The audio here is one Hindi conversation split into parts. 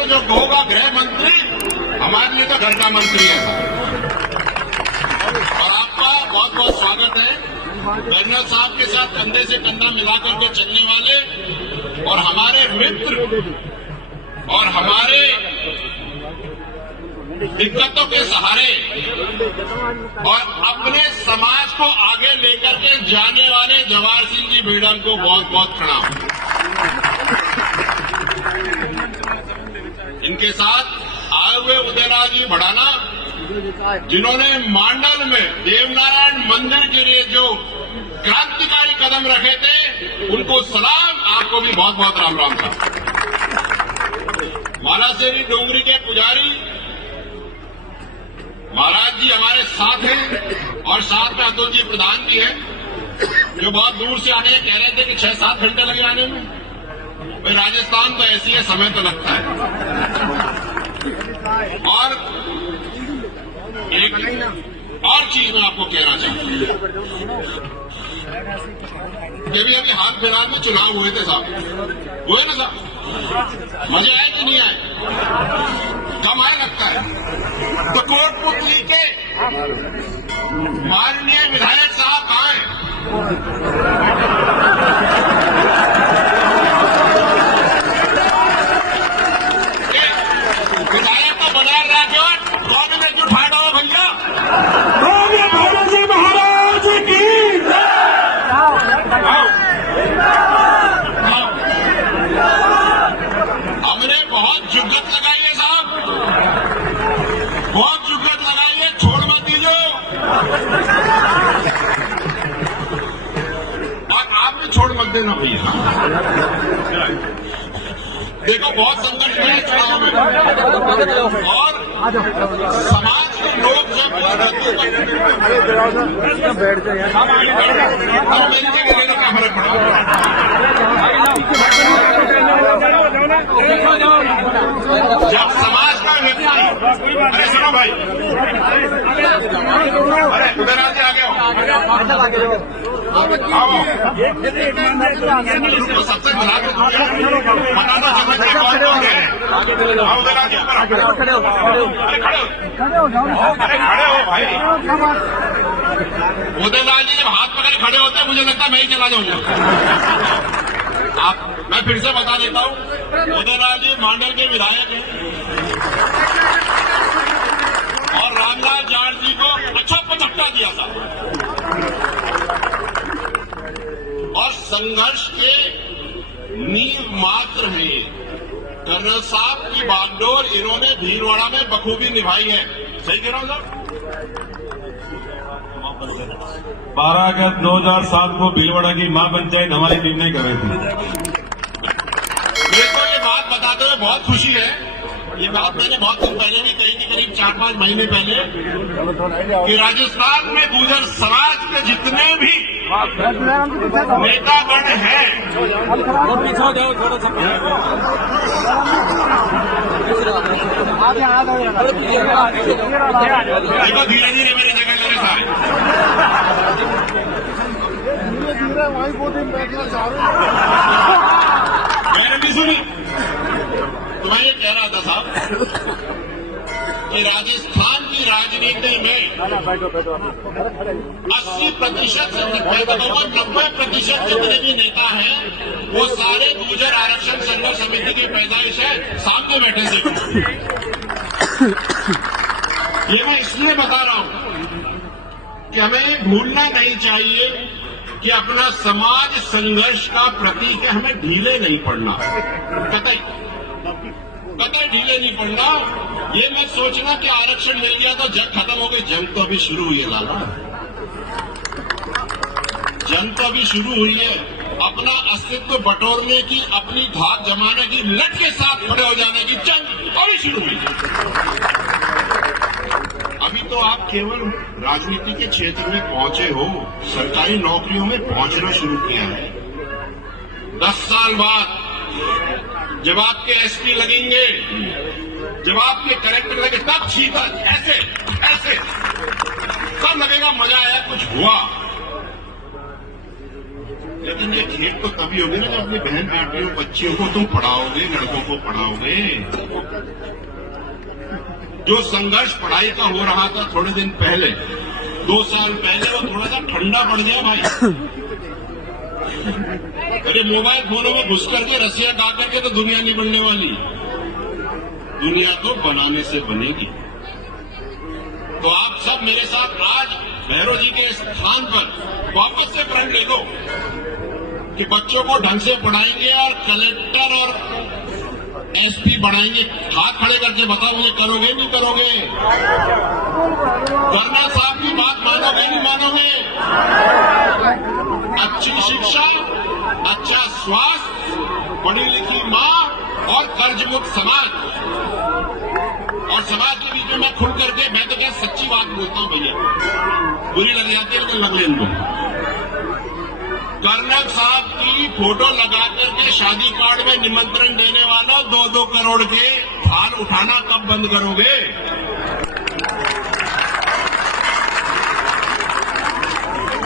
तो जो होगा गृह मंत्री, हमारे लिए तो घर का मंत्री है। और आपका बहुत बहुत स्वागत है। कर्नल साहब के साथ कंधे से कंधा मिलाकर के चलने वाले और हमारे मित्र और हमारे दिक्कतों के सहारे और अपने समाज को आगे लेकर के जाने वाले जवाहर सिंह जी भीड़न को बहुत बहुत प्रणाम। इनके साथ आए हुए उदयलाल जी भड़ाना, जिन्होंने मांडल में देवनारायण मंदिर के लिए जो क्रांतिकारी कदम रखे थे, उनको सलाम। आपको भी बहुत बहुत राम राम था। मालासेरी डोंगरी के पुजारी महाराज जी हमारे साथ हैं और साथ में अतुल जी प्रधान जी हैं, जो बहुत दूर से आने कह रहे थे कि 6-7 घंटे लगे आने में। भाई राजस्थान तो ऐसी है, समय तो लगता है। और एक और चीज मैं आपको कहना चाहूंगा कि अभी हाल फिलहाल में चुनाव हुए थे साहब, हुए ना साहब? मजे आए कि नहीं आए? कम आए लगता है। तो कोटपुतली के माननीय विधायक साहब कहाँ हैं? विधायक को बनाए रखो, कौन में क्यों फायदा हो भैया? महाराज की हमने बहुत जुगत लगाई है साहब, बहुत जुगत लगाई है, छोड़ मत दीजिए। और आप भी छोड़ मत देना भैया। देखो बहुत संघर्ष है चुनाव में, और समाज के लोग जब बैठ जाए और मेरी जगह लेने का फर्क पड़ा। जब समाज का व्यक्ति, अरे सुनो भाई, अरे उदयलाल जी आ गए हो, सबसे मिला के बताना चाहिए कौन कौन है। उदयलाल जी ऊपर खड़े हो, अरे खड़े हो भाई। उदयलाल जी जब हाथ पकड़ खड़े होते हैं, मुझे लगता है मैं ही चला जाऊंगा। मैं फिर से बता देता हूं, उदयलाल जी मांडल के विधायक हैं और रामलाल जाट जी को अच्छा पचक्का दिया था। और संघर्ष के नींव मात्र है। कर्नल साहब की बागडोर इन्होंने भीलवाड़ा में बखूबी निभाई है। सही कह रहा हूं साहब? 12 अगस्त 2007 को भीलवाड़ा की महापंचायत हमारी टीम ने कर रही थी। मेरे को ये बात बताते हुए बहुत खुशी है। ये बात मैंने बहुत दिन पहले भी कही थी, करीब 4-5 महीने पहले, कि राजस्थान में गुर्जर समाज के जितने भी नेतागण हैं, देखो धीरे धीरे मेरी जगह लेने सारे मैंने भी सुनी। तो मैं ये कह रहा था साहब कि राजस्थान की राजनीति में 80% से 90% जितने भी नेता हैं, वो सारे गुर्जर आरक्षण संघर्ष समिति की पैदाइश है, सामने बैठे थे। ये मैं इसलिए बता रहा हूं कि हमें भूलना नहीं चाहिए कि अपना समाज संघर्ष का प्रतीक है। हमें ढीले नहीं पड़ना, कतई ढीले नहीं पड़ना। ये मत सोचना कि आरक्षण मिल गया तो जंग खत्म हो गई। जंग तो अभी शुरू हुई है लाला, जंग तो अभी शुरू हुई है। अपना अस्तित्व बटोरने की, अपनी धाक जमाने की, लट के साथ खड़े हो जाने की जंग अभी शुरू हुई है। अभी तो आप केवल राजनीति के क्षेत्र में पहुंचे हो, सरकारी नौकरियों में पहुंचना शुरू किया है। 10 साल बाद जब आपके एसपी लगेंगे, जब आपके कलेक्टर लगे, तब सीधा ऐसे ऐसे तब लगेगा मजा आया, कुछ हुआ। लेकिन ये खेत तो तभी होगी ना जब अपनी बहन बेटियों बच्चियों को तुम पढ़ाओगे, लड़कों को पढ़ाओगे। जो संघर्ष पढ़ाई का हो रहा था थोड़े दिन पहले, 2 साल पहले, वो थोड़ा सा ठंडा पड़ गया भाई। अरे मोबाइल फोनों में घुस करके रस्सियां गा करके तो दुनिया नहीं बनने वाली, दुनिया तो बनाने से बनेगी। तो आप सब मेरे साथ आज भैरव जी के स्थान पर वापस से प्रण ले लो कि बच्चों को ढंग से पढ़ाएंगे और कलेक्टर और एसपी बनाएंगे। हाथ खड़े करके बताओ, मुझे करोगे नहीं करोगे? कर्नल साहब की बात मानोगे नहीं मानोगे? अच्छी शिक्षा, अच्छा स्वास्थ्य, पढ़ी लिखी मां और कर्ज मुक्त समाज, और समाज के बीच में मैं खुल करके, मैं तो क्या सच्ची बात बोलता हूं भैया, बुरी लग जाती है लेकिन लग ले इनको। कर्नल साहब की फोटो लगा करके शादी कार्ड में निमंत्रण देने वालों 2-2 करोड़ के थाल उठाना कब बंद करोगे?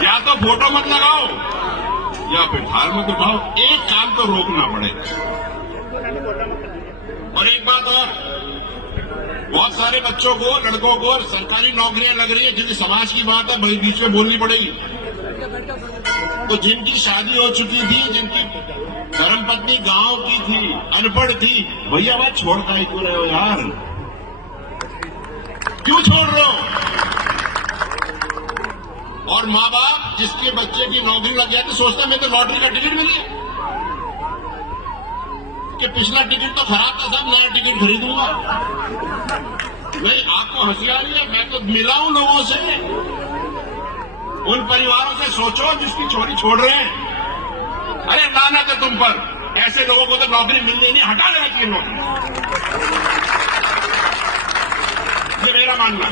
या तो फोटो मत लगाओ या फिर थाल मत उठाओ, एक काम तो रोकना पड़ेगा। और एक बात और, बहुत सारे बच्चों को, लड़कों को सरकारी नौकरियां लग रही है, क्योंकि समाज की बात है भाई, बीच में बोलनी पड़ेगी। तो जिनकी शादी हो चुकी थी, जिनकी धर्मपत्नी गांव की थी, अनपढ़ थी, भैया बात छोड़ का ही क्यों रहे हो यार? क्यों छोड़ रहे हो? और माँ बाप जिसके बच्चे की नौकरी लग जाती, सोचते मैं तो लॉटरी का टिकट मिल गया, कि पिछला टिकट तो खराब था, सब नया टिकट खरीदूंगा। नहीं, आपको हंसी आ रही है, मैं तो मिला हूं लोगों से। उन परिवारों से सोचो जिसकी छोरी छोड़ रहे हैं। अरे लानत है तुम पर, ऐसे लोगों को तो नौकरी मिलनी नहीं, हटा देना चाहिए नौकरी, ये मेरा मानना है।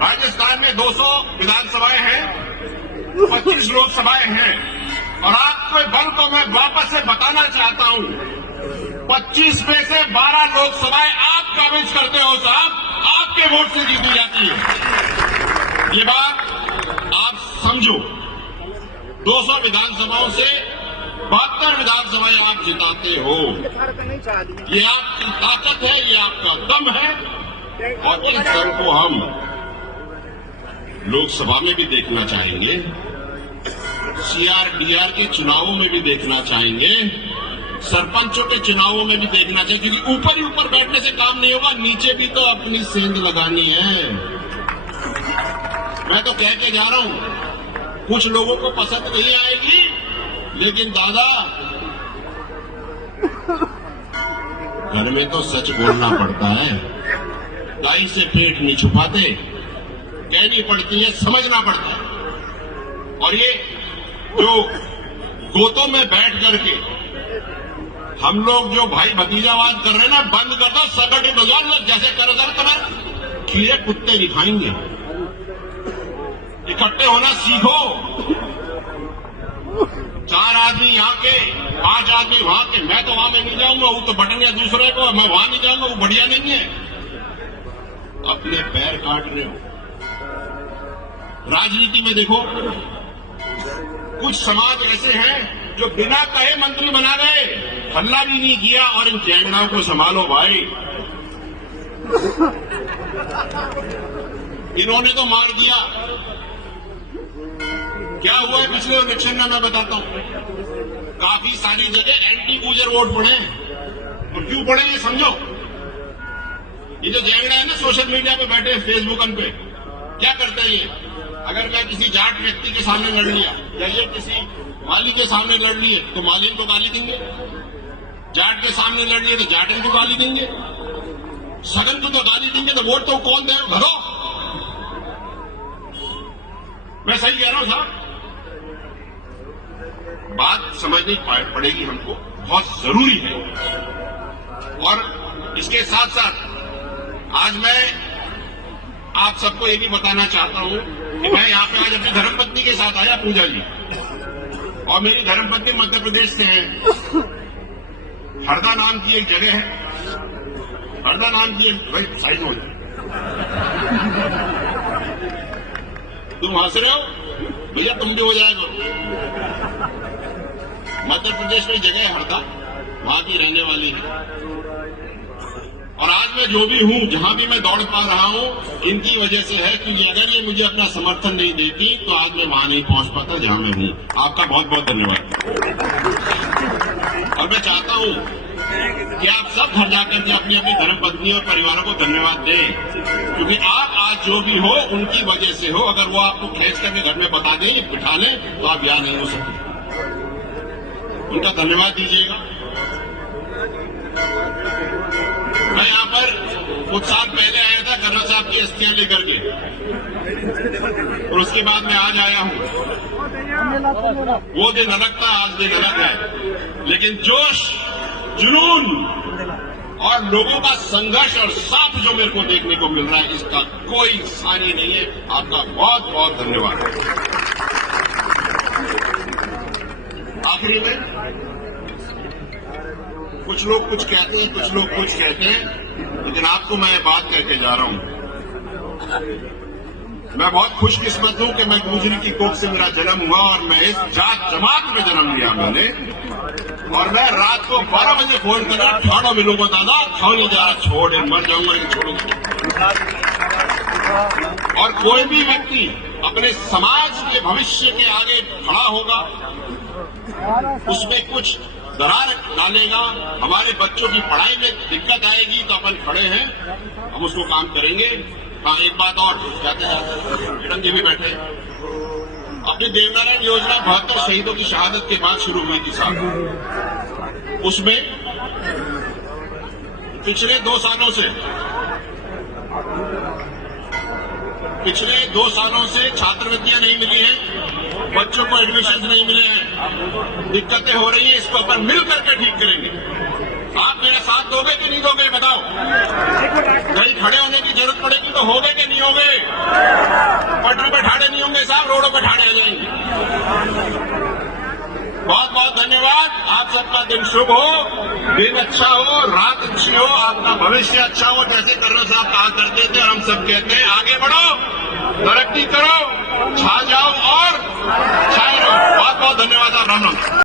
राजस्थान में 200 विधानसभाएं हैं, 25 लोकसभाएं हैं, और आपके बल को मैं वापस से बताना चाहता हूं, 25 में से 12 लोकसभाएं आप काबिज करते हो साहब, आपके वोट से जीती जाती है। ये बात आप समझो। 200 विधानसभाओं से 72 विधानसभाएं आप जिताते हो, ये आपकी ताकत है, ये आपका दम है, और इस दम को हम लोकसभा में भी देखना चाहेंगे, CRDR के चुनावों में भी देखना चाहेंगे, सरपंचों के चुनावों में भी देखना चाहिए, क्योंकि ऊपर ही ऊपर बैठने से काम नहीं होगा, नीचे भी तो अपनी सेंध लगानी है। मैं तो कह के जा रहा हूं, कुछ लोगों को पसंद नहीं आएगी, लेकिन दादा घर में तो सच बोलना पड़ता है, दाई से पेट नहीं छुपाते, कहनी पड़ती है, समझना पड़ता है। और ये जो गोतों में बैठ करके हम लोग जो भाई भतीजावाद कर रहे हैं ना, बंद कर दो, संगठित हो जाओ, जैसे करो सर, तुम्हारे कीड़े कुत्ते नहीं खाएंगे। इकट्ठे होना सीखो, 4 आदमी यहाँ के, 5 आदमी वहां के, मैं तो वहां में नहीं जाऊंगा, वो तो बटन या दूसरे को, मैं वहां नहीं जाऊंगा, वो बढ़िया नहीं है। अपने पैर काट रहे हो। राजनीति में देखो, कुछ समाज ऐसे हैं जो बिना कहे मंत्री बना गए, हल्ला भी नहीं किया, और इन चैंगड़ाओं को संभालो भाई, इन्होंने तो मार दिया। क्या हुआ है पिछले इलेक्शन में मैं बताता हूं, काफी सारी जगह एंटी गुजर वोट पड़े, और क्यों पड़े ये समझो। ये जो जैंगड़ा है ना, सोशल मीडिया पे बैठे, फेसबुक पे क्या करते हैं ये, अगर मैं किसी जाट व्यक्ति के सामने लड़ लिया, या ये किसी माली के सामने लड़ लिए, तो माली को गाली देंगे, जाट के सामने लड़ लिए तो जाट को गाली देंगे, सगन को तो गाली देंगे, तो वोट तो कौन दे घरों। मैं सही कह रहा हूं साहब, बात समझनी पड़ेगी हमको, बहुत जरूरी है। और इसके साथ साथ आज मैं आप सबको ये भी बताना चाहता हूं कि मैं यहाँ पे आज अपनी धर्मपत्नी के साथ आया, पूजा जी, और मेरी धर्मपत्नी मध्य प्रदेश से है। हरदा नाम की एक जगह है, हरदा नाम की एक, भाई साइन हो जाए, तुम हंस रहे हो भैया, तुम भी हो जाएगा। मध्य प्रदेश में जगह है हरदा, वहां की रहने वाली है। और आज मैं जो भी हूं, जहां भी मैं दौड़ पा रहा हूं, इनकी वजह से है, क्योंकि अगर ये मुझे अपना समर्थन नहीं देती तो आज मैं वहां नहीं पहुंच पाता जहां मैं हूं। आपका बहुत बहुत धन्यवाद। और मैं चाहता हूं कि आप सब घर जाकर के अपनी अपनी धर्मपत्नी और परिवारों को धन्यवाद दें, क्योंकि आप आज जो भी हो उनकी वजह से हो। अगर वो आपको खींच करके घर में बता दें, बिठा लें, तो आप यहाँ नहीं हो सकते। उनका धन्यवाद दीजिएगा। मैं यहाँ पर कुछ साल पहले आया था कर्रा साहब की अस्थियां लेकर के, और उसके बाद मैं आज आया हूं। वो दिन अलग था, आज दिन अलग है, लेकिन जोश, जुनून और लोगों का संघर्ष और साथ जो मेरे को देखने को मिल रहा है, इसका कोई सानी नहीं है। आपका बहुत बहुत धन्यवाद। आखिरी में कुछ लोग कुछ कहते हैं, कुछ लोग कुछ कहते हैं, लेकिन आपको मैं बात करके जा रहा हूं। मैं बहुत खुशकिस्मत हूं कि मैं गुजरी की कोख से मेरा जन्म हुआ और मैं इस जात जमात में जन्म लिया मैंने। और मैं रात को 12 बजे फोन कर रहा, ठाणो मिलूंगा दादा, खाओ नहीं जा रहा, छोड़ मर जाऊंगा, लेकिन छोड़ूंगा। और कोई भी व्यक्ति अपने समाज के भविष्य के आगे खड़ा होगा, उसमें कुछ दरार डालेगा, हमारे बच्चों की पढ़ाई में दिक्कत आएगी, तो अपन खड़े हैं, हम उसको काम करेंगे। हाँ, एक बात और कहते हैं, मैडम जी भी बैठे, अपनी देवनारायण योजना 72 शहीदों की शहादत के बाद शुरू हुई थी साहब। उसमें पिछले 2 सालों से छात्रवृत्तियां नहीं मिली हैं, बच्चों को एडमिशन नहीं मिले हैं, दिक्कतें हो रही हैं। इसको अपन मिल करके ठीक करेंगे। आप मेरा साथ दोगे कि नहीं दोगे, बताओ। कहीं खड़े होने की जरूरत पड़ेगी तो होगे कि नहीं होगे? पटरी पे ठाड़े नहीं होंगे साहब, रोडों पे ठाड़े आ जाएंगे। बहुत बहुत धन्यवाद। आप सबका दिन शुभ हो, दिन अच्छा हो, रात अच्छी हो, आपका भविष्य अच्छा हो। जैसे कर्रा साहब कहा करते थे, हम सब कहते हैं, आगे बढ़ो, तरक्की करो, छा जाओ और छाए रहो। बहुत बहुत धन्यवाद। आप राम राम।